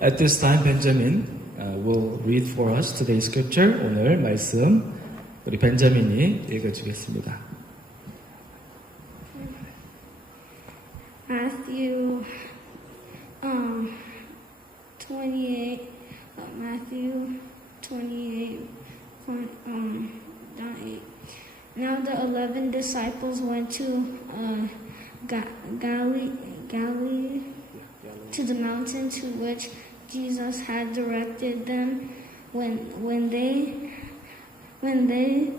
at this time, Benjamin will read for us today's scripture. 오늘 말씀 우리 벤자민이 읽어주겠습니다. Matthew 28, Matthew 28, 8. Now the 11 disciples went to Galilee, to the mountain to which Jesus had directed them. When they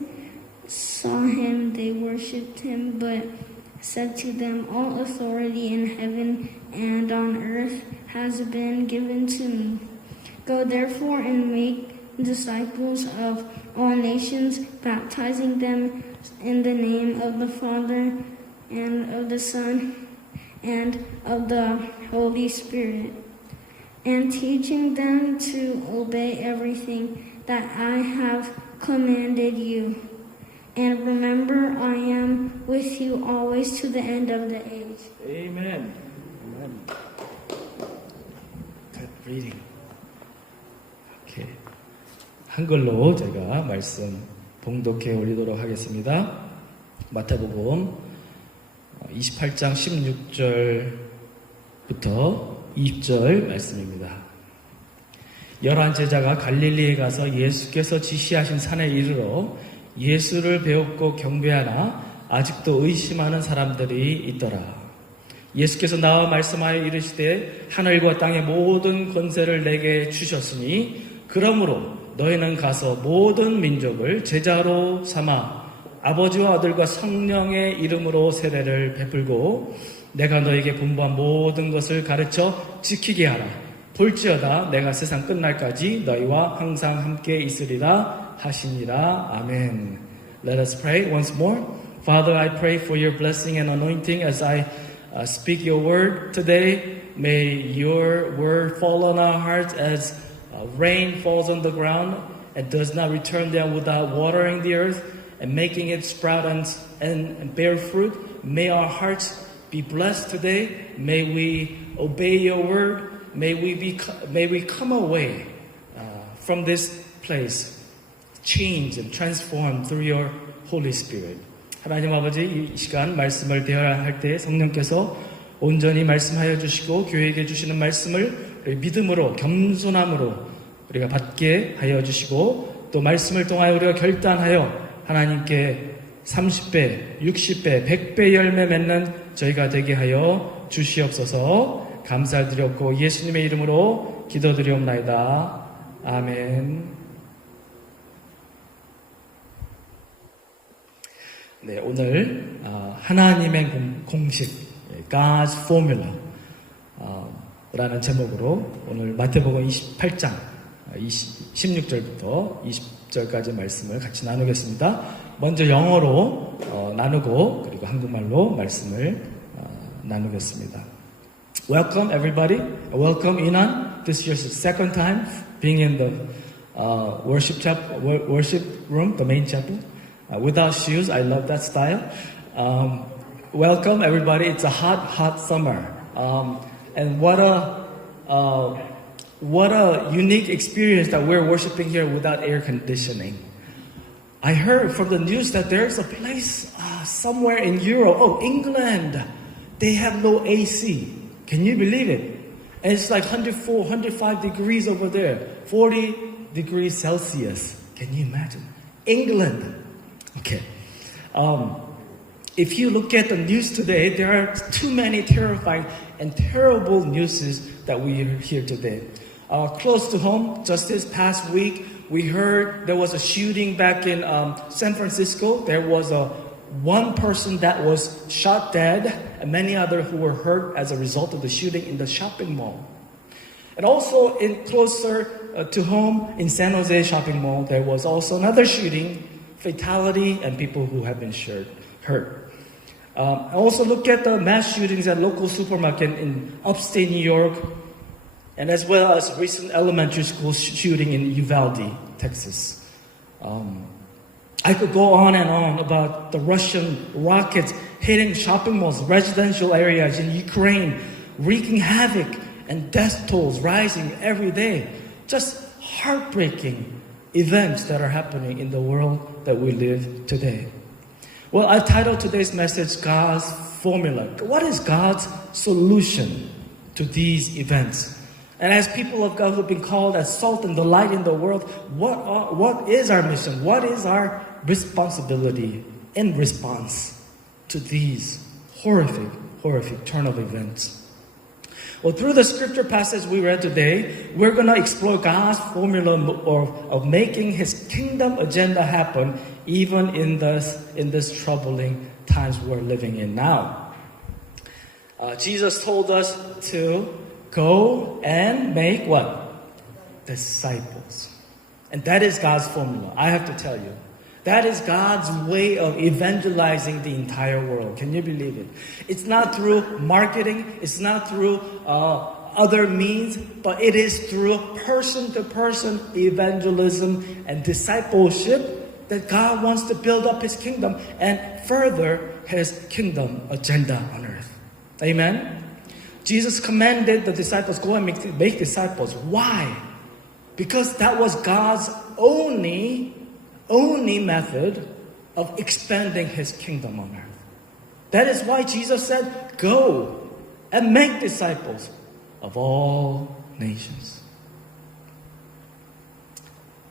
saw him, they worshipped him, but said to them, "All authority in heaven and on earth has been given to me. Go therefore and make disciples of all nations, baptizing them in the name of the Father and of the Son and of the Holy Spirit, and teaching them to obey everything that I have commanded you. And remember, I am with you always to the end of the age." Amen. Amen. Good reading. Okay. 한글로 제가 말씀 봉독해 올리도록 하겠습니다. 마태복음 28장 16절부터 20절 말씀입니다. 11 제자가 갈릴리에 가서 예수께서 지시하신 산에 이르러 예수를 배웠고 경배하나 아직도 의심하는 사람들이 있더라. 예수께서 나와 말씀하여 이르시되 하늘과 땅의 모든 권세를 내게 주셨으니 그러므로 너희는 가서 모든 민족을 제자로 삼아 아버지와 아들과 성령의 이름으로 세례를 베풀고 내가 너에게 분부한 모든 것을 가르쳐 지키게 하라. 볼지어다 내가 세상 끝날까지 너희와 항상 함께 있으리라 하시니라. 아멘. Let us pray once more. Father, I pray for your blessing and anointing as I speak your word today. May your word fall on our hearts as rain falls on the ground and does not return there without watering the earth and making it sprout and bear fruit. May our hearts be blessed today. May we obey your word. May we come away from this place changed and transformed through your Holy Spirit. 하나님 아버지, 이 시간 말씀을 대하야 할 때 성령께서 온전히 말씀하여 주시고 교회에게 주시는 말씀을 믿음으로 겸손함으로 우리가 받게 하여 주시고 또 말씀을 통하여 우리가 결단하여 하나님께 30배, 60배, 100배 열매 맺는 저희가 되게 하여 주시옵소서. 감사드렸고 예수님의 이름으로 기도드리옵나이다. 아멘. 네, 오늘 하나님의 공식 God's Formula 라는 제목으로 오늘 마태복음 28장 16절부터 20절까지 말씀을 같이 나누겠습니다. 먼저 영어로 나누고 그리고 한국말로 말씀을 나누겠습니다. Welcome everybody. Welcome Inan. This is your second time being in the worship room, the main chapel. Without shoes, I love that style. Welcome everybody. It's a hot summer, and what a unique experience that we're worshiping here without air conditioning. I heard from the news that there's a place somewhere in Europe, England, they have no AC. Can you believe it? And it's like 104, 105 degrees over there, 40 degrees Celsius. Can you imagine? England. Okay. If you look at the news today, there are too many terrifying and terrible news that we hear today. Close to home, just this past week, we heard there was a shooting back in San Francisco. There was one person that was shot dead and many others who were hurt as a result of the shooting in the shopping mall. And also closer to home in San Jose shopping mall, there was also another shooting, fatality, and people who have been hurt. Also look at the mass shootings at local supermarket in upstate New York, and as well as recent elementary school shooting in Uvalde, Texas. I could go on and on about the Russian rockets hitting shopping malls, residential areas in Ukraine, wreaking havoc and death tolls rising every day. Just heartbreaking events that are happening in the world that we live today. Well, I titled today's message, God's Formula. What is God's solution to these events? And as people of God who have been called as salt and the light in the world, what is our mission? What is our responsibility in response to these horrific turn of events? Well, through the scripture passage we read today, we're going to explore God's formula of making His kingdom agenda happen even in this troubling times we're living in now. Jesus told us to go and make what? Disciples. And that is God's formula. I have to tell you. That is God's way of evangelizing the entire world. Can you believe it? It's not through marketing. It's not through other means, but it is through person-to-person evangelism and discipleship that God wants to build up His kingdom and further His kingdom agenda on earth. Amen? Jesus commanded the disciples, go and make disciples. Why? Because that was God's only method of expanding His kingdom on earth. That is why Jesus said, go and make disciples of all nations.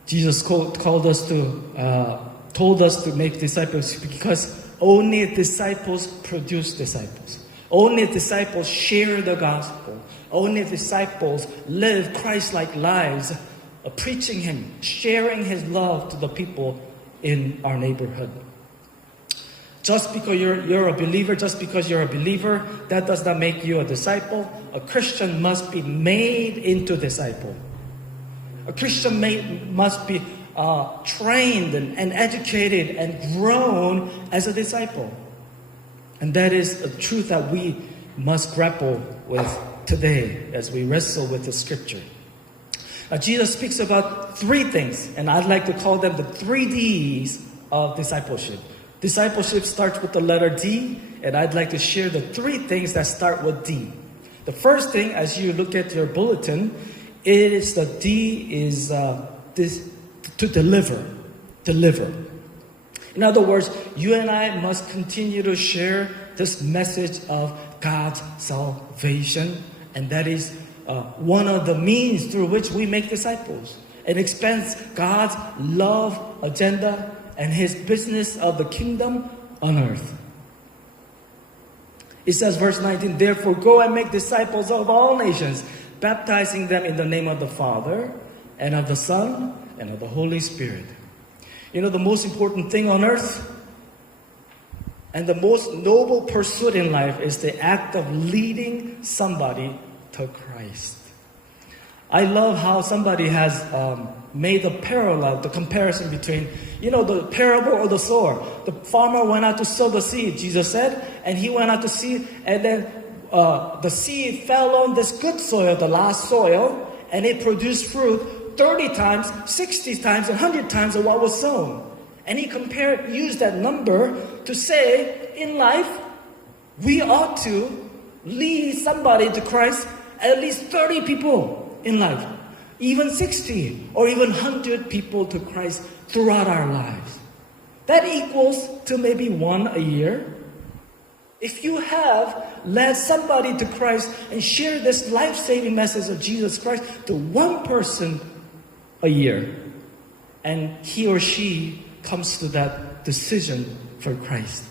Jesus told us to make disciples because only disciples produce disciples. Only disciples share the gospel. Only disciples live Christ-like lives, preaching Him, sharing His love to the people in our neighborhood. Just because you're a believer, that does not make you a disciple. A Christian must be made into disciple. A Christian must be trained and educated and grown as a disciple. And that is a truth that we must grapple with today as we wrestle with the scripture. Jesus speaks about three things, and I'd like to call them the 3 Ds of discipleship. Discipleship starts with the letter D, and I'd like to share the 3 things that start with D. The first thing, as you look at your bulletin, is the D is to deliver. Deliver. In other words, you and I must continue to share this message of God's salvation, and that is one of the means through which we make disciples. It expands God's love agenda and His business of the kingdom on earth. It says, verse 19, therefore go and make disciples of all nations, baptizing them in the name of the Father, and of the Son, and of the Holy Spirit. You know, the most important thing on earth and the most noble pursuit in life is the act of leading somebody to Christ. I love how somebody has made the parallel, the comparison between, the parable of the sower. The farmer went out to sow the seed, Jesus said, and he went out to seed, and then the seed fell on this good soil, the last soil, and it produced fruit 30 times, 60 times, 100 times of what was sown. And he used that number to say, in life, we ought to lead somebody to Christ, at least 30 people in life, even 60 or even 100 people to Christ throughout our lives. That equals to maybe 1 a year. If you have led somebody to Christ and shared this life-saving message of Jesus Christ to one person a year, and he or she comes to that decision for Christ,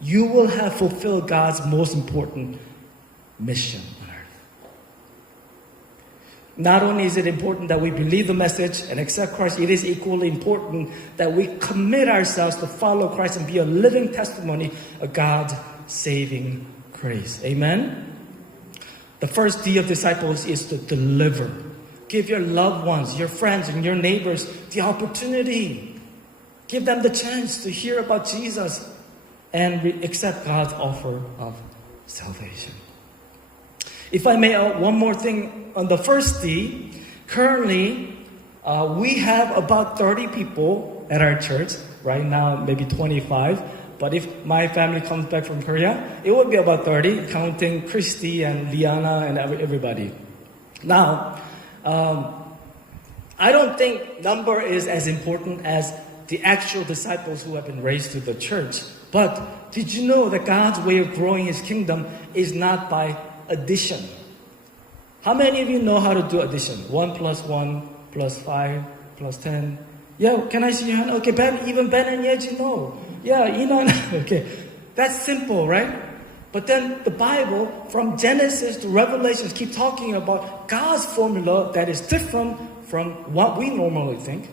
you will have fulfilled God's most important mission on earth. Not only is it important that we believe the message and accept Christ, it is equally important that we commit ourselves to follow Christ and be a living testimony of God's saving grace. Amen? The first D of disciples is to deliver. Give your loved ones, your friends, and your neighbors the opportunity. Give them the chance to hear about Jesus and accept God's offer of salvation. If I may, one more thing on the first D. Currently, we have about 30 people at our church. Right now, maybe 25. But if my family comes back from Korea, it would be about 30, counting Christy and Liana and everybody. Now, I don't think number is as important as the actual disciples who have been raised to the church. But did you know that God's way of growing His kingdom is not by addition? How many of you know how to do addition? 1 plus 1 plus 5 plus 10. Yeah, can I see your hand? Okay, even Ben and Yeji know. Yeah, Inan. Okay, that's simple, right? But then the Bible, from Genesis to Revelation, keep talking about God's formula that is different from what we normally think.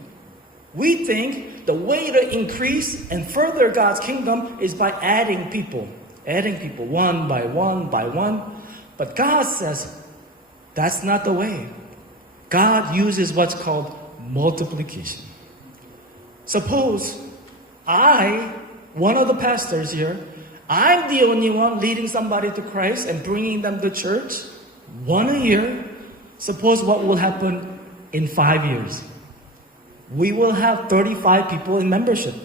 We think the way to increase and further God's kingdom is by adding people one by one by one. But God says that's not the way. God uses what's called multiplication. Suppose one of the pastors here, I'm the only one leading somebody to Christ and bringing them to church, one a year. Suppose what will happen in 5 years? We will have 35 people in membership.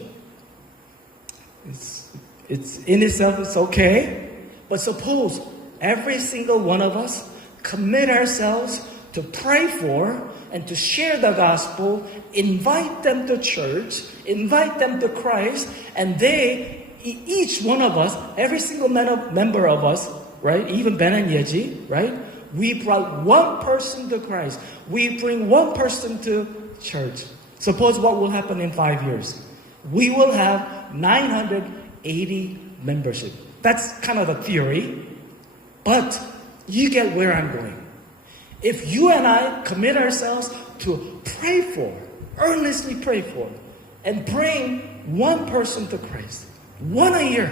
It's in itself, it's okay. But suppose every single one of us commit ourselves to pray for and to share the gospel, invite them to church, invite them to Christ, and each one of us, every single member of us, right? Even Ben and Yeji, right? We brought one person to Christ. We bring one person to church. Suppose what will happen in 5 years? We will have 980 membership. That's kind of the theory, but you get where I'm going. If you and I commit ourselves to pray for, earnestly pray for, and bring one person to Christ, one a year.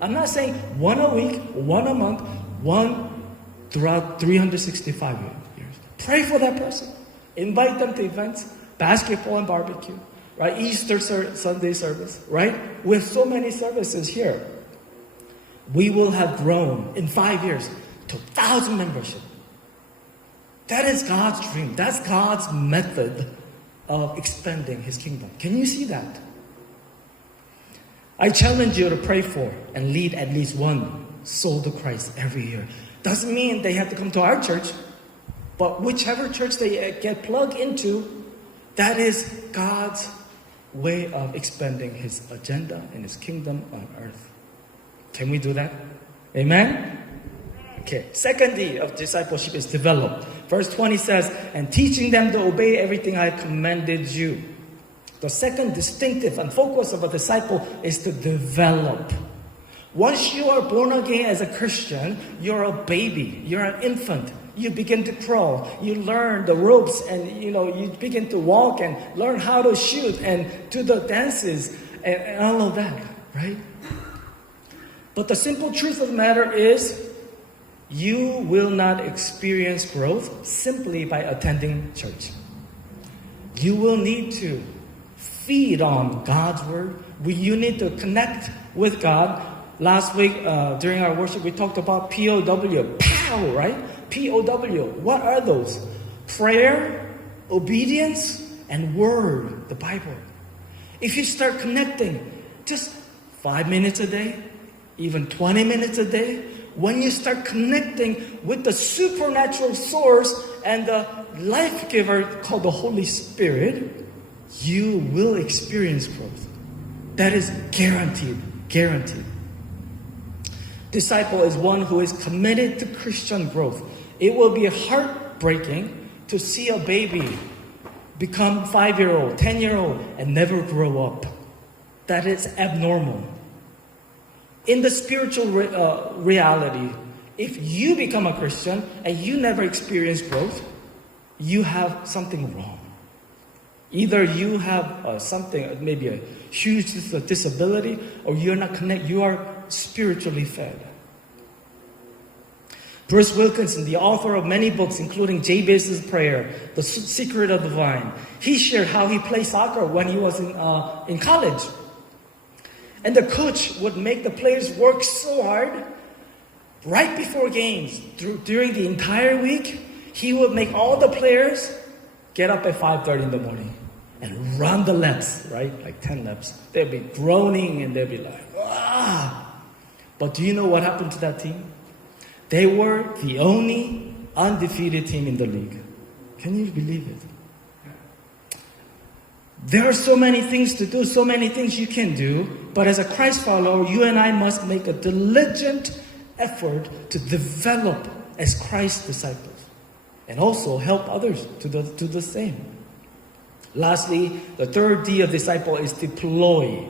I'm not saying one a week, one a month, one throughout 365 years. Pray for that person. Invite them to events, basketball and barbecue, right? Easter Sunday service, right? With so many services here, we will have grown in 5 years to 1,000 membership. That is God's dream. That's God's method of expanding His kingdom. Can you see that? I challenge you to pray for and lead at least one soul to Christ every year. Doesn't mean they have to come to our church, but whichever church they get plugged into, that is God's way of expanding His agenda and His kingdom on earth. Can we do that? Amen? Okay, second D of discipleship is develop. Verse 20 says, and teaching them to obey everything I commanded you. The second distinctive and focus of a disciple is to develop. Once you are born again as a Christian, you're a baby, you're an infant. You begin to crawl, you learn the ropes, and you begin to walk and learn how to shoot and do the dances and all of that, right? But the simple truth of the matter is, you will not experience growth simply by attending church. You will need to feed on God's word. You need to connect with God. Last week during our worship, we talked about POW, POW, right? POW. What are those? Prayer, obedience, and word, the Bible. If you start connecting just 5 minutes a day, even 20 minutes a day, when you start connecting with the supernatural source and the life giver called the Holy Spirit, you will experience growth. That is guaranteed. Guaranteed. Disciple is one who is committed to Christian growth. It will be heartbreaking to see a baby become 5-year-old, 10-year-old, and never grow up. That is abnormal. In the spiritual reality, if you become a Christian and you never experience growth, you have something wrong. Either you have something, maybe a huge disability, or you're not connected, you are spiritually fed. Bruce Wilkinson, the author of many books, including Jabez's Prayer, The Secret of the Vine, he shared how he played soccer when he was in college. And the coach would make the players work so hard. Right before games, during the entire week, he would make all the players get up at 5:30 in the morning and run the laps, right? Like 10 laps. They'd be groaning and they'd be like, ah. But do you know what happened to that team? They were the only undefeated team in the league. Can you believe it? There are so many things to do, so many things you can do, but as a Christ follower, you and I must make a diligent effort to develop as Christ's disciples and also help others to do the same. Lastly, the third D of disciple is deploy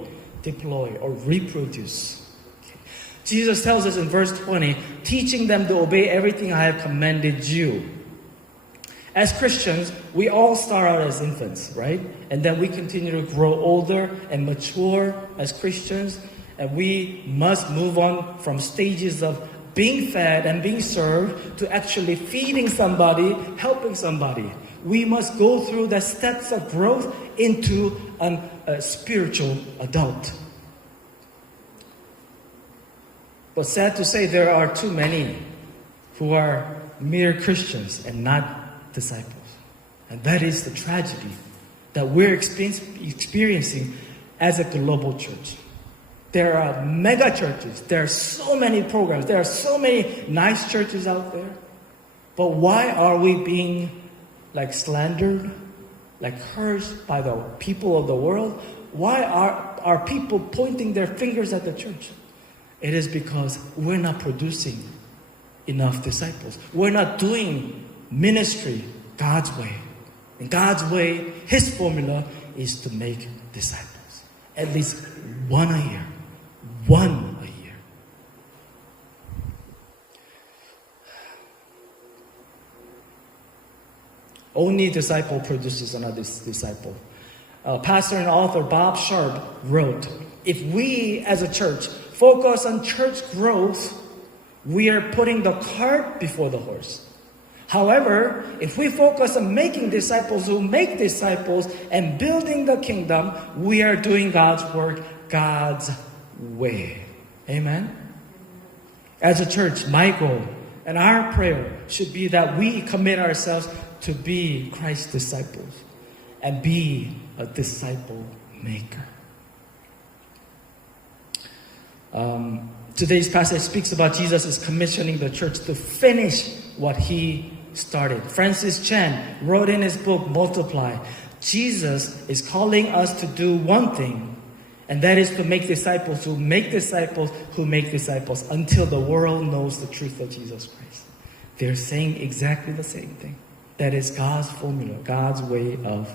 or reproduce. Okay. Jesus tells us in verse 20, teaching them to obey everything I have commanded you. As Christians, we all start out as infants, right? And then we continue to grow older and mature as Christians. And we must move on from stages of being fed and being served to actually feeding somebody, helping somebody. We must go through the steps of growth into a spiritual adult. But sad to say, there are too many who are mere Christians and not disciples. And that is the tragedy that we're experiencing as a global church. There are mega churches. There are so many programs. There are so many nice churches out there. But why are we being slandered, cursed by the people of the world? Why are people pointing their fingers at the church? It is because we're not producing enough disciples. We're not doing ministry God's way. And God's way, His formula, is to make disciples. At least one a year. One a year. Only disciple produces another disciple. Pastor and author Bob Sharp wrote, if we as a church focus on church growth, we are putting the cart before the horse. However, if we focus on making disciples who make disciples and building the kingdom, we are doing God's work God's way. Amen? As a church, my goal and our prayer should be that we commit ourselves to be Christ's disciples and be a disciple maker. Today's passage speaks about Jesus commissioning the church to finish what He started. Francis Chan wrote in his book, Multiply, Jesus is calling us to do one thing, and that is to make disciples who make disciples who make disciples until the world knows the truth of Jesus Christ. They're saying exactly the same thing. That is God's formula, God's way of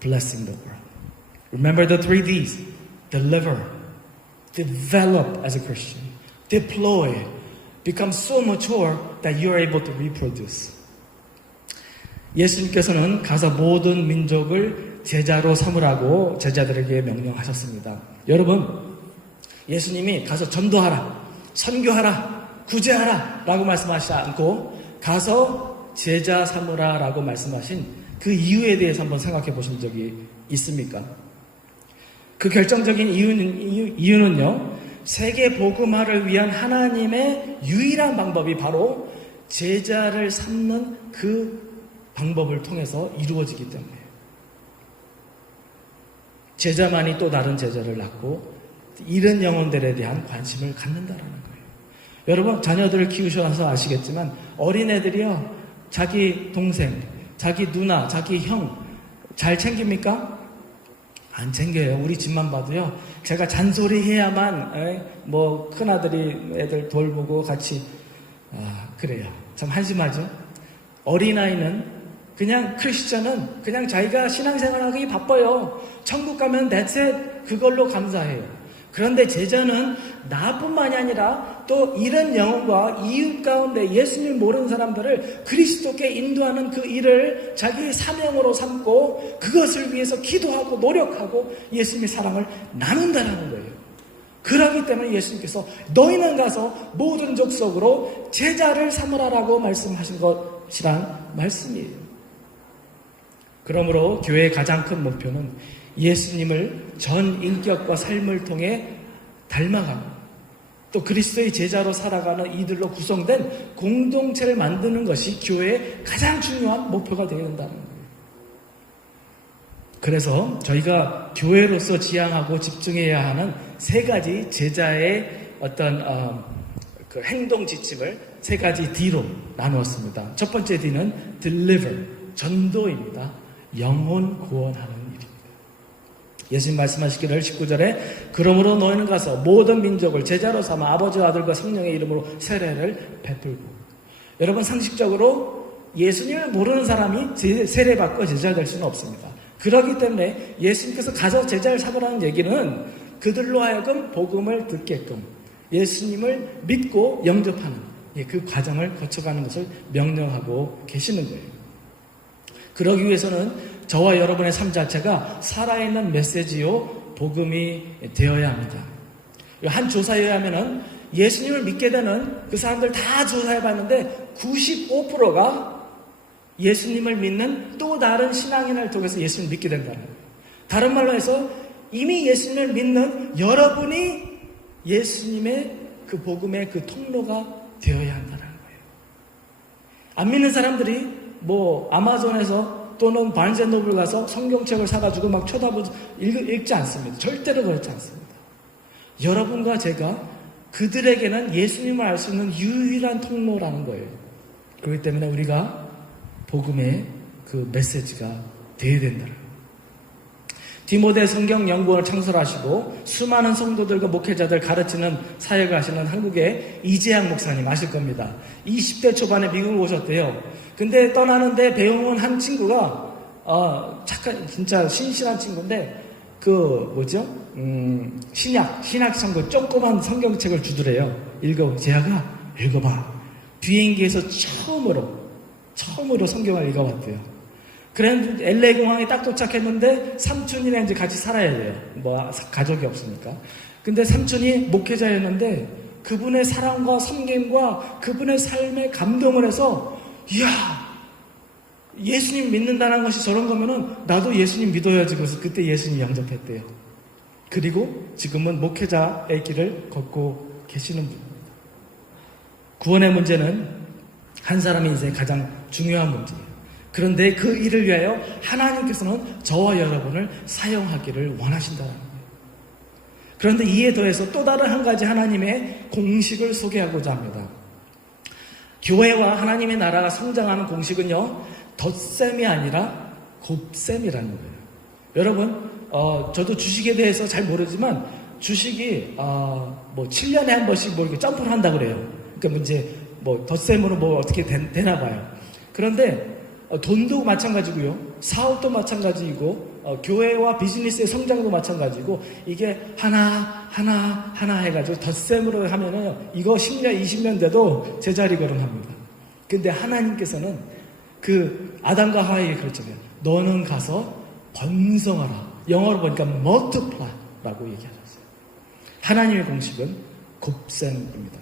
blessing the world. Remember the 3 Ds. Deliver, develop as a Christian, deploy, become so mature that you are able to reproduce. 예수님께서는 가서 모든 민족을 제자로 삼으라고 제자들에게 명령하셨습니다. 여러분, 예수님이 가서 전도하라, 선교하라, 구제하라 라고 말씀하시지 않고 가서 제자 삼으라 라고 말씀하신 그 이유에 대해서 한번 생각해 보신 적이 있습니까? 그 결정적인 이유는요, 세계 복음화를 위한 하나님의 유일한 방법이 바로 제자를 삼는 그 방법을 통해서 이루어지기 때문에 제자만이 또 다른 제자를 낳고 잃은 영혼들에 대한 관심을 갖는다라는 거예요. 여러분, 자녀들을 키우셔서 아시겠지만 어린애들이요, 자기 동생, 자기 누나, 자기 형 잘 챙깁니까? 안 챙겨요. 우리 집만 봐도요, 제가 잔소리해야만 큰아들이 애들 돌보고 같이 그래요. 참 한심하죠. 어린아이는 그냥 크리스천은 그냥 자기가 신앙생활하기 바빠요. 천국 가면 that's it. 그걸로 감사해요. 그런데 제자는 나뿐만이 아니라 또 이런 영혼과 이웃 가운데 예수님 모르는 사람들을 그리스도께 인도하는 그 일을 자기의 사명으로 삼고 그것을 위해서 기도하고 노력하고 예수님의 사랑을 나눈다라는 거예요. 그러기 때문에 예수님께서 너희는 가서 모든 족속으로 제자를 삼으라라고 말씀하신 것이란 말씀이에요. 그러므로 교회의 가장 큰 목표는 예수님을 전 인격과 삶을 통해 닮아가고 또 그리스도의 제자로 살아가는 이들로 구성된 공동체를 만드는 것이 교회의 가장 중요한 목표가 되어야 된다는 거예요. 그래서 저희가 교회로서 지향하고 집중해야 하는 3가지 제자의 어떤 그 행동 지침을 세 가지 D로 나누었습니다. 첫 번째 D는 deliver, 전도입니다. 영혼 구원하는 일입니다. 예수님 말씀하시기를 19절에 그러므로 너희는 가서 모든 민족을 제자로 삼아 아버지와 아들과 성령의 이름으로 세례를 베풀고. 여러분, 상식적으로 예수님을 모르는 사람이 세례받고 제자가 될 수는 없습니다. 그렇기 때문에 예수님께서 가서 제자를 삼으라는 얘기는 그들로 하여금 복음을 듣게끔 예수님을 믿고 영접하는 그 과정을 거쳐가는 것을 명령하고 계시는 거예요. 그러기 위해서는 저와 여러분의 삶 자체가 살아있는 메시지요 복음이 되어야 합니다. 한 조사에 의하면은 예수님을 믿게 되는 그 사람들 다 조사해봤는데 95%가 예수님을 믿는 또 다른 신앙인을 통해서 예수님을 믿게 된다는 거예요. 다른 말로 해서 이미 예수님을 믿는 여러분이 예수님의 그 복음의 그 통로가 되어야 한다는 거예요. 안 믿는 사람들이 뭐 아마존에서 또는 바른앤노블 가서 성경책을 사가지고 막 쳐다보지 읽지 않습니다. 절대로 그렇지 않습니다. 여러분과 제가 그들에게는 예수님을 알 수 있는 유일한 통로라는 거예요. 그렇기 때문에 우리가 복음의 그 메시지가 되어야 된다는 거예요. 디모데 성경연구원을 창설하시고 수많은 성도들과 목회자들 가르치는 사역을 하시는 한국의 이재양 목사님 아실 겁니다. 20대 초반에 미국을 오셨대요. 근데 떠나는데 배웅은 한 친구가 착한 진짜 신실한 친구인데 신약 성경 조그만 성경책을 주더래요. 재하가 읽어봐. 비행기에서 처음으로 성경을 읽어봤대요. 그랬는데 LA 공항에 딱 도착했는데 삼촌이랑 이제 같이 살아야 돼요. 뭐 가족이 없으니까. 근데 삼촌이 목회자였는데 그분의 사랑과 섬김과 그분의 삶에 감동을 해서 이야, 예수님 믿는다는 것이 저런 거면은 나도 예수님 믿어야지. 그래서 그때 예수님 영접했대요. 그리고 지금은 목회자의 길을 걷고 계시는 분입니다. 구원의 문제는 한 사람의 인생의 가장 중요한 문제예요. 그런데 그 일을 위하여 하나님께서는 저와 여러분을 사용하기를 원하신다는 거예요. 그런데 이에 더해서 또 다른 한 가지 하나님의 공식을 소개하고자 합니다. 교회와 하나님의 나라가 성장하는 공식은요, 덧셈이 아니라 곱셈이라는 거예요. 여러분, 저도 주식에 대해서 잘 모르지만 주식이 뭐 7년에 한 번씩 뭐 이렇게 점프를 한다고 그래요. 그러니까 이제 뭐 덧셈으로 뭐 어떻게 되나 봐요. 그런데 돈도 마찬가지고요. 사업도 마찬가지이고 교회와 비즈니스의 성장도 마찬가지고 이게 하나 해가지고 덧셈으로 하면은 이거 10년, 20년 돼도 제자리 걸음합니다. 근데 하나님께서는 그 아담과 하와에게 그랬잖아요. 너는 가서 번성하라. 영어로 보니까 multiply라고 얘기하셨어요. 하나님의 공식은 곱셈입니다.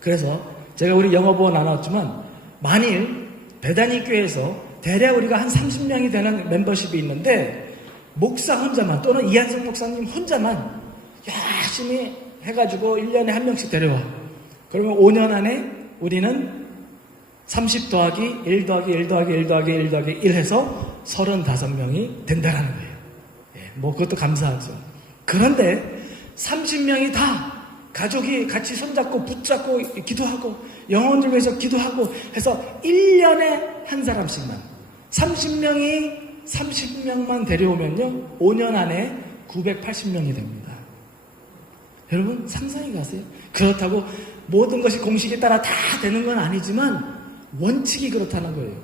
그래서 제가 우리 영어보호 나눴지만 만일 베다니 교회에서 대략 우리가 한 30명이 되는 멤버십이 있는데 목사 혼자만 또는 이한성 목사님 혼자만 열심히 해가지고 1년에 한 명씩 데려와. 그러면 5년 안에 우리는 30 더하기 1 더하기 1 더하기 1 더하기 1 더하기 1 해서 35명이 된다는 거예요. 뭐 그것도 감사하죠. 그런데 30명이 다 가족이 같이 손잡고 붙잡고 기도하고 영혼을 위해서 기도하고 해서 1년에 한 사람씩만 30명만 데려오면요 5년 안에 980명이 됩니다. 여러분 상상이 가세요? 그렇다고 모든 것이 공식에 따라 다 되는 건 아니지만 원칙이 그렇다는 거예요.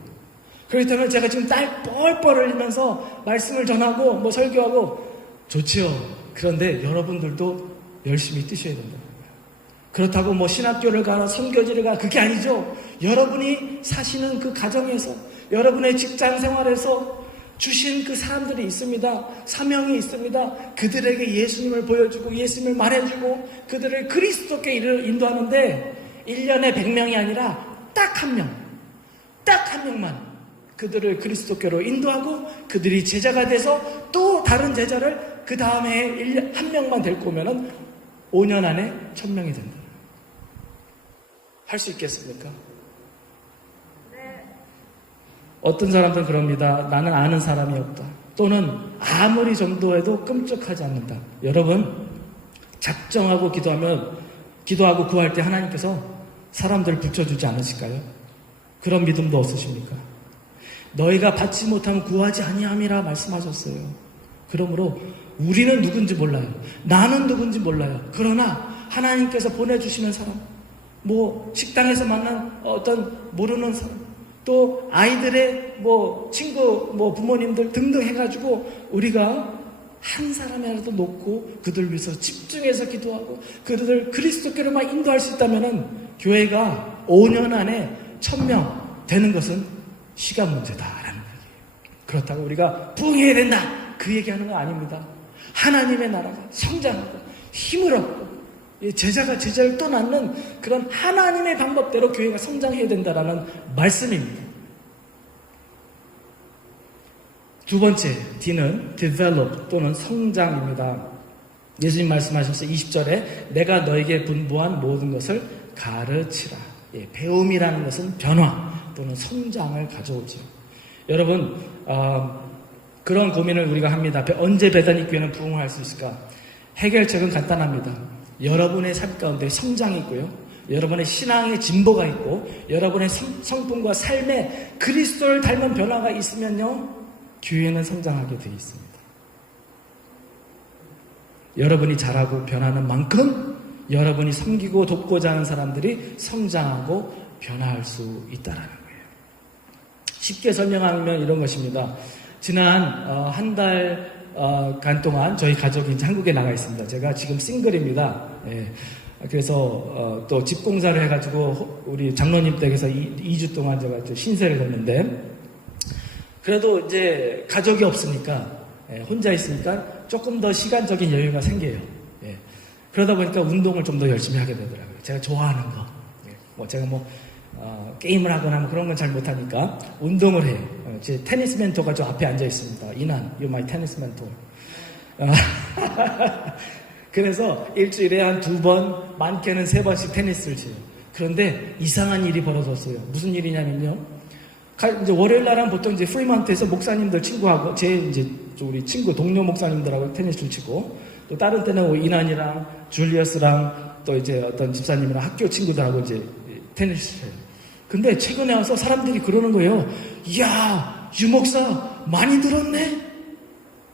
그렇기 때문에 제가 지금 땀 뻘뻘 흘리면서 말씀을 전하고 뭐 설교하고 좋지요. 그런데 여러분들도 열심히 뛰셔야 된다. 그렇다고 뭐 신학교를 가나 선교지를 가나 그게 아니죠. 여러분이 사시는 그 가정에서 여러분의 직장 생활에서 주신 그 사람들이 있습니다. 사명이 있습니다. 그들에게 예수님을 보여주고 예수님을 말해주고 그들을 그리스도께 인도하는데 1년에 100명이 아니라 딱 한 명만 그들을 그리스도께로 인도하고 그들이 제자가 돼서 또 다른 제자를 그 다음에 한 명만 데리고 오면은 5년 안에 1000명이 된다. 할 수 있겠습니까? 네. 어떤 사람들은 그럽니다. 나는 아는 사람이 없다. 또는 아무리 전도해도 끔찍하지 않는다. 여러분, 작정하고 기도하면 기도하고 구할 때 하나님께서 사람들을 붙여주지 않으실까요? 그런 믿음도 없으십니까? 너희가 받지 못하면 구하지 아니함이라 말씀하셨어요. 그러므로 우리는 누군지 몰라요. 나는 누군지 몰라요. 그러나 하나님께서 보내주시는 사람, 뭐 식당에서 만난 어떤 모르는 사람, 또 아이들의 뭐 친구, 뭐 부모님들 등등 해가지고 우리가 한 사람이라도 놓고 그들 위해서 집중해서 기도하고 그들을 그리스도께로만 인도할 수 있다면은 교회가 5년 안에 1000명 되는 것은 시간 문제다라는 얘기예요. 그렇다고 우리가 부흥해야 된다 그 얘기하는 건 아닙니다. 하나님의 나라가 성장하고 힘을 얻고 제자가 제자를 떠나는 그런 하나님의 방법대로 교회가 성장해야 된다라는 말씀입니다. 두 번째 D는 develop 또는 성장입니다. 예수님 말씀하셨어요. 20절에 내가 너에게 분부한 모든 것을 가르치라. 배움이라는 것은 변화 또는 성장을 가져오죠. 여러분 그런 고민을 우리가 합니다. 언제 베다니 교회는 부흥할 수 있을까? 해결책은 간단합니다. 여러분의 삶 가운데 성장이 있고요. 여러분의 신앙의 진보가 있고 여러분의 성품과 삶에 그리스도를 닮은 변화가 있으면요. 교회는 성장하게 되어 있습니다. 여러분이 자라고 변하는 만큼 여러분이 섬기고 돕고자 하는 사람들이 성장하고 변화할 수 있다는 거예요. 쉽게 설명하면 이런 것입니다. 지난 한 달간 동안 저희 가족이 이제 한국에 나가 있습니다. 제가 지금 싱글입니다. 예. 그래서 또 집공사를 해가지고 우리 장로님 댁에서 2주 동안 제가 신세를 졌는데 그래도 이제 가족이 없으니까 혼자 있으니까 조금 더 시간적인 여유가 생겨요. 그러다 보니까 운동을 좀 더 열심히 하게 되더라고요. 제가 좋아하는 거. 뭐 제가 게임을 하거나 그런 건 잘 못하니까 운동을 해요. 제 테니스 멘토가 저 앞에 앉아 있습니다. 이난, you're my tennis mentor. 그래서 일주일에 한 2번, 많게는 3번씩 테니스를 쳐요. 그런데 이상한 일이 벌어졌어요. 무슨 일이냐면요. 이제 월요일 날은 보통 이제 프리먼트에서 목사님들 친구하고 이제 우리 친구 동료 목사님들하고 테니스를 치고 또 다른 때는 이난이랑 줄리어스랑 또 이제 어떤 집사님이랑 학교 친구들하고 이제 테니스를 쳐요. 근데 최근에 와서 사람들이 그러는 거예요. 이야, 유 목사 많이 늘었네?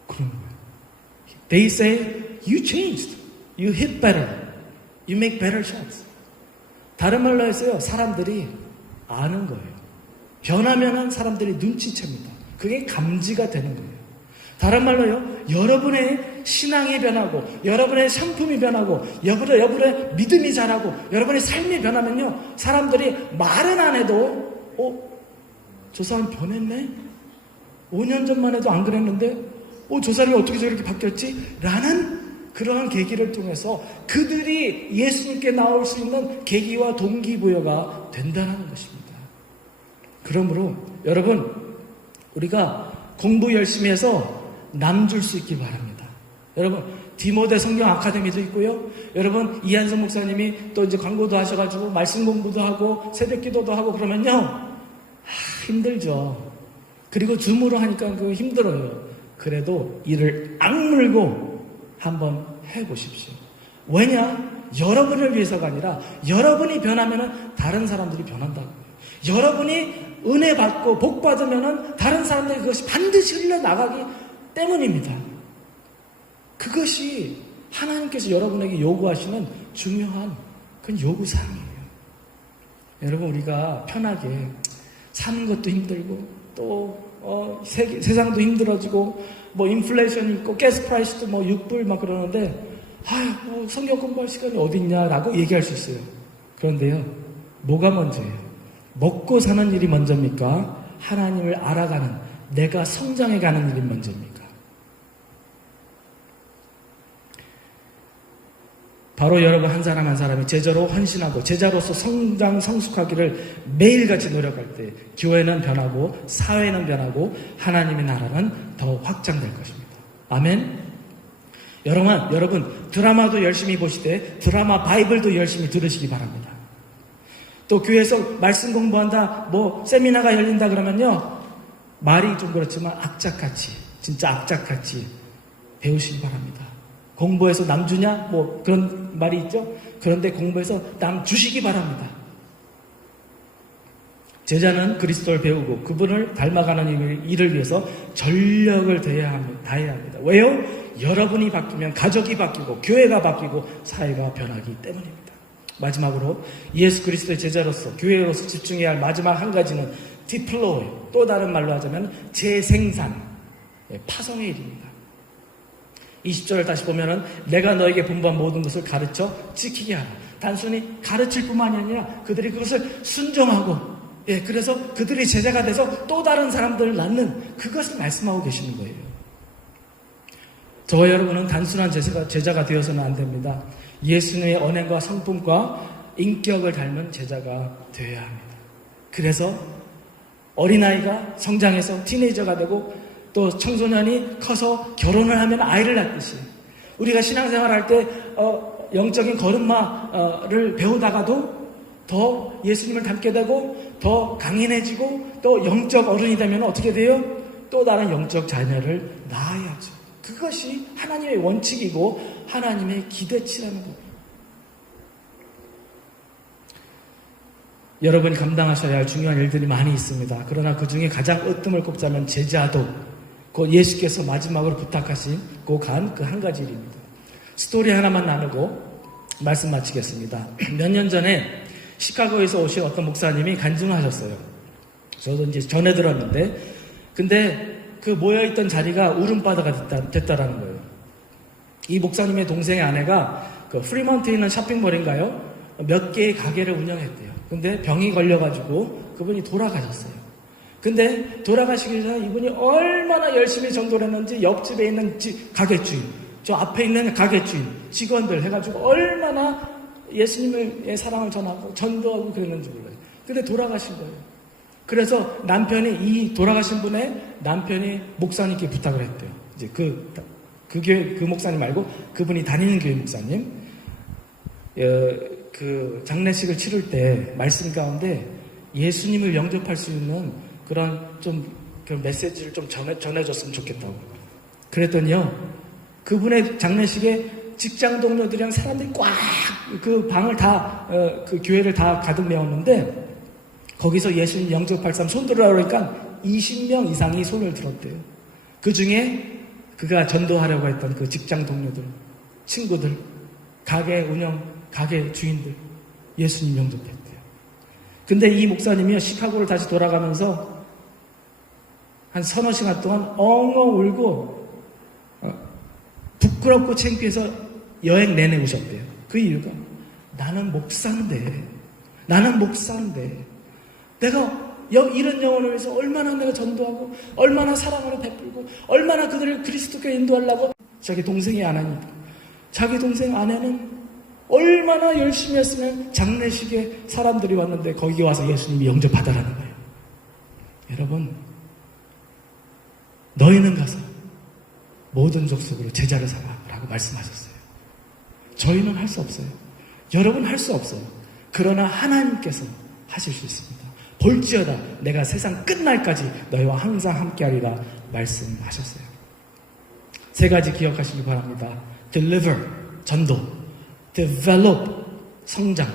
그러는 거예요. They say, you changed. You hit better. You make better shots. 다른 말로 해서요, 사람들이 아는 거예요. 변하면은 사람들이 눈치챕니다. 그게 감지가 되는 거예요. 다른 말로요, 여러분의 신앙이 변하고, 여러분의 상품이 변하고, 여러분의 믿음이 자라고, 여러분의 삶이 변하면요, 사람들이 말은 안 해도, 저 사람 변했네? 5년 전만 해도 안 그랬는데, 저 사람이 어떻게 저렇게 바뀌었지? 라는 그러한 계기를 통해서 그들이 예수님께 나올 수 있는 계기와 동기부여가 된다는 것입니다. 그러므로 여러분 우리가 공부 열심히 해서 남 줄 수 있기 바랍니다. 여러분 디모데 성경 아카데미도 있고요. 여러분 이한성 목사님이 또 이제 광고도 하셔가지고 말씀 공부도 하고 새벽 기도도 하고 그러면요 힘들죠. 그리고 줌으로 하니까 그거 힘들어요. 그래도 이를 악물고 한번 해보십시오. 왜냐? 여러분을 위해서가 아니라 여러분이 변하면 다른 사람들이 변한다고. 여러분이 은혜 받고 복 받으면 다른 사람들이 그것이 반드시 흘러나가기 때문입니다. 그것이 하나님께서 여러분에게 요구하시는 중요한 그런 요구사항이에요. 여러분 우리가 편하게 사는 것도 힘들고 또 세상도 힘들어지고 뭐 인플레이션이 있고 가스 프라이스도 뭐 6불 막 그러는데 성경 공부할 시간이 어디 있냐라고 얘기할 수 있어요. 그런데요 뭐가 먼저예요? 먹고 사는 일이 먼저입니까? 하나님을 알아가는 내가 성장해가는 일이 먼저입니까? 바로 여러분 한 사람 한 사람이 제자로 헌신하고 제자로서 성장 성숙하기를 매일같이 노력할 때 교회는 변하고 사회는 변하고 하나님의 나라는 더 확장될 것입니다. 아멘. 여러분 드라마도 열심히 보시되 드라마 바이블도 열심히 들으시기 바랍니다. 또 교회에서 말씀 공부한다 뭐 세미나가 열린다 그러면요 말이 좀 그렇지만 진짜 악착같이 배우시기 바랍니다. 공부해서 남 주냐? 뭐 그런 말이 있죠. 그런데 공부해서 남 주시기 바랍니다. 제자는 그리스도를 배우고 그분을 닮아가는 일을 위해서 전력을 다해야 합니다. 왜요? 여러분이 바뀌면 가족이 바뀌고 교회가 바뀌고 사회가 변하기 때문입니다. 마지막으로 예수 그리스도의 제자로서 교회로서 집중해야 할 마지막 한 가지는 디플로이, 또 다른 말로 하자면 재생산, 파송의 일입니다. 20절을 다시 보면은 내가 너에게 분부한 모든 것을 가르쳐 지키게 하라. 단순히 가르칠 뿐만이 아니라 그들이 그것을 순종하고, 그래서 그들이 제자가 돼서 또 다른 사람들을 낳는 그것을 말씀하고 계시는 거예요. 저와 여러분은 단순한 제자가 되어서는 안 됩니다. 예수님의 언행과 성품과 인격을 닮은 제자가 되어야 합니다. 그래서 어린아이가 성장해서 티네이저가 되고 또 청소년이 커서 결혼을 하면 아이를 낳듯이 우리가 신앙생활할 때 영적인 걸음마를 배우다가도 더 예수님을 닮게 되고 더 강인해지고 또 영적 어른이 되면 어떻게 돼요? 또 다른 영적 자녀를 낳아야죠. 그것이 하나님의 원칙이고 하나님의 기대치라는 겁니다. 여러분이 감당하셔야 할 중요한 일들이 많이 있습니다. 그러나 그 중에 가장 으뜸을 꼽자면 제자도 곧 예수께서 마지막으로 부탁하시고 간 그 한 가지 일입니다. 스토리 하나만 나누고 말씀 마치겠습니다. 몇 년 전에 시카고에서 오신 어떤 목사님이 간증을 하셨어요. 저도 이제 전해 들었는데, 근데 그 모여있던 자리가 울음바다가 됐다라는 거예요. 이 목사님의 동생의 아내가 그 프리먼트에 있는 쇼핑몰인가요? 몇 개의 가게를 운영했대요. 근데 병이 걸려가지고 그분이 돌아가셨어요. 근데 돌아가시기 전에 이분이 얼마나 열심히 전도를 했는지 옆집에 있는 가게 주인, 저 앞에 있는 가게 주인, 직원들 해가지고 얼마나 예수님의 사랑을 전하고 전도하고 그랬는지 몰라요. 근데 돌아가신 거예요. 그래서 남편이 이 돌아가신 분의 남편이 목사님께 부탁을 했대요. 이제 그 교회 그 목사님 말고 그분이 다니는 교회 목사님, 그 장례식을 치를 때 말씀 가운데 예수님을 영접할 수 있는 그런 메시지를 좀 전해줬으면 좋겠다고. 그랬더니요, 그분의 장례식에 직장 동료들이랑 사람들이 꽉 그 방을 다, 그 교회를 다 가득 메웠는데 거기서 예수님 영접할 사람 손 들으라고 그러니까 20명 이상이 손을 들었대요. 그 중에 그가 전도하려고 했던 그 직장 동료들, 친구들, 가게 주인들, 예수님 영접했대요. 근데 이 목사님이 시카고를 다시 돌아가면서 한 서너 시간 동안 엉엉 울고 부끄럽고 창피해서 여행 내내 우셨대요. 그 이유가 나는 목사인데 내가 이런 영혼을 위해서 얼마나 내가 전도하고 얼마나 사랑을 베풀고 얼마나 그들을 그리스도께 인도하려고. 자기 동생이 아내니까 자기 동생 아내는 얼마나 열심히 했으면 장례식에 사람들이 왔는데 거기 와서 예수님이 영접하다라는 거예요. 여러분, 너희는 가서 모든 족속으로 제자를 삼아라고 말씀하셨어요. 저희는 할 수 없어요. 여러분 할 수 없어요. 그러나 하나님께서 하실 수 있습니다. 볼지어다 내가 세상 끝날까지 너희와 항상 함께하리라 말씀하셨어요. 세 가지 기억하시기 바랍니다. deliver, 전도, develop, 성장,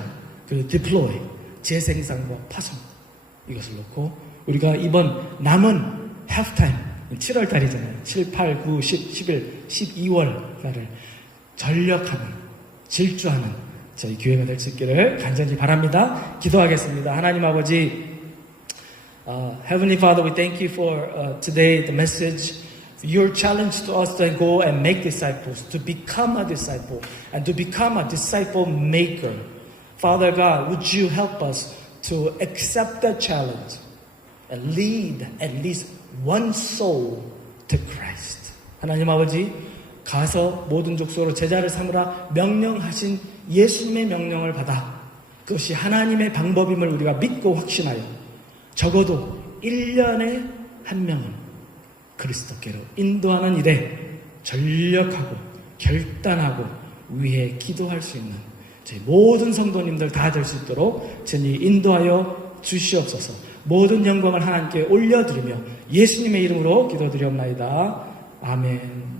그리고 deploy, 재생산과 파송. 이것을 놓고 우리가 이번 남은 halftime 7월 달이잖아요. 7, 8, 9, 10, 11, 12월 달을 전력하는, 질주하는 저희 교회가 될 수 있기를 간절히 바랍니다. 기도하겠습니다. 하나님 아버지, Heavenly Father, we thank you for today, the message, your challenge to us to go and make disciples, to become a disciple, and to become a disciple maker. Father God, would you help us to accept that challenge and lead at least one soul to Christ. 하나님 아버지, 가서 모든 족속으로 제자를 삼으라 명령하신 예수님의 명령을 받아 그것이 하나님의 방법임을 우리가 믿고 확신하여 적어도 1년에 한 명은 그리스도께로 인도하는 일에 전력하고 결단하고 위해 기도할 수 있는 저희 모든 성도님들 다 될 수 있도록 주님 인도하여 주시옵소서. 모든 영광을 하나님께 올려드리며 예수님의 이름으로 기도드리옵나이다. 아멘.